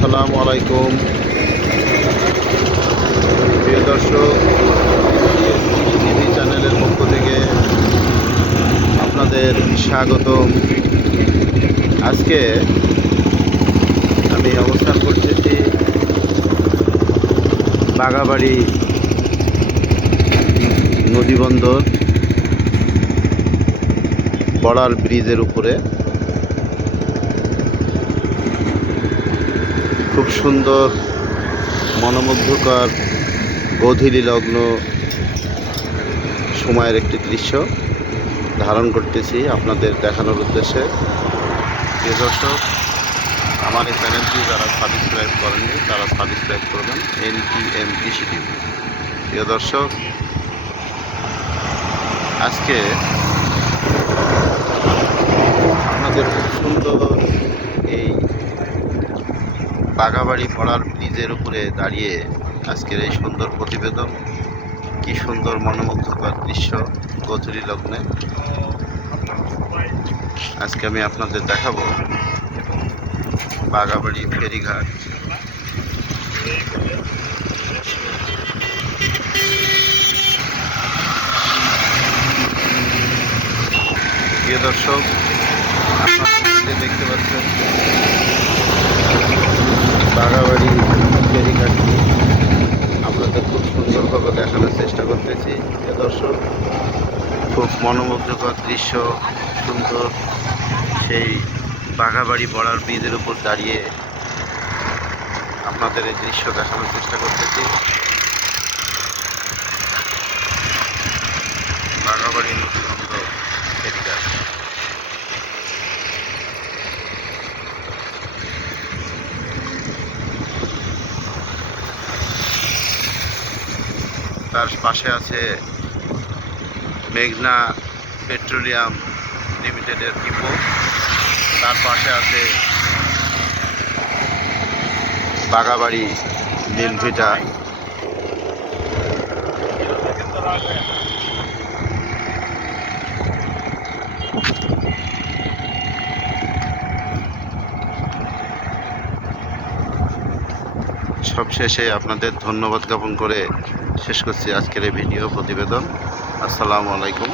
আসসালামু আলাইকুম প্রিয় দর্শক, টিভি চ্যানেলের পক্ষ থেকে আপনাদের স্বাগতম। আজকে আমি অবস্থান করতেছি বাঘাবাড়ি নদীবন্দর বড়াল ব্রিজের উপরে। খুব সুন্দর মনোমুগ্ধকর গোধূলি লগ্ন সময়ের একটি দৃশ্য ধারণ করতেছি আপনাদের দেখানোর উদ্দেশ্যে। প্রিয় দর্শক, আমার এই চ্যানেলটি যারা সাবস্ক্রাইব করেননি তারা সাবস্ক্রাইব করবেন, NTM কৃষি টিভি। প্রিয় দর্শক, আজকে আপনাদের খুব সুন্দর এই বাঘাবাড়ি পড়ার ব্রিজের উপরে দাঁড়িয়ে আজকের এই সুন্দর প্রতিবেদন। কি সুন্দর মনোমুগ্ধকর দৃশ্য গোধূলি লগ্নে আজকে আমি আপনাদের দেখাবো বাঘাবাড়ি ফেরিঘাট। প্রিয় দর্শক, আপনারা দেখতে পাচ্ছেন বাঘাবাড়ি ফেরিঘাটটি আপনাদের খুব সুন্দরভাবে দেখানোর চেষ্টা করতেছি। প্রিয় দর্শক, খুব মনোমুগ্ধকর দৃশ্য, সুন্দর সেই বাঘাবাড়ি বড়াল ব্রিজের উপর দাঁড়িয়ে আপনাদের এই দৃশ্য দেখানোর চেষ্টা করতেছি। বাঘাবাড়ি নদীবন্দর ফেরিঘাট। তার পাশে আছে মেঘনা পেট্রোলিয়াম লিমিটেডের ডিপো। তার পাশে আছে বাঘাবাড়ি মিলভিটা। সবশেষে আপনাদের ধন্যবাদ জ্ঞাপন করে শেষ করছি আজকের এই ভিডিও প্রতিবেদন। আসসালামু আলাইকুম।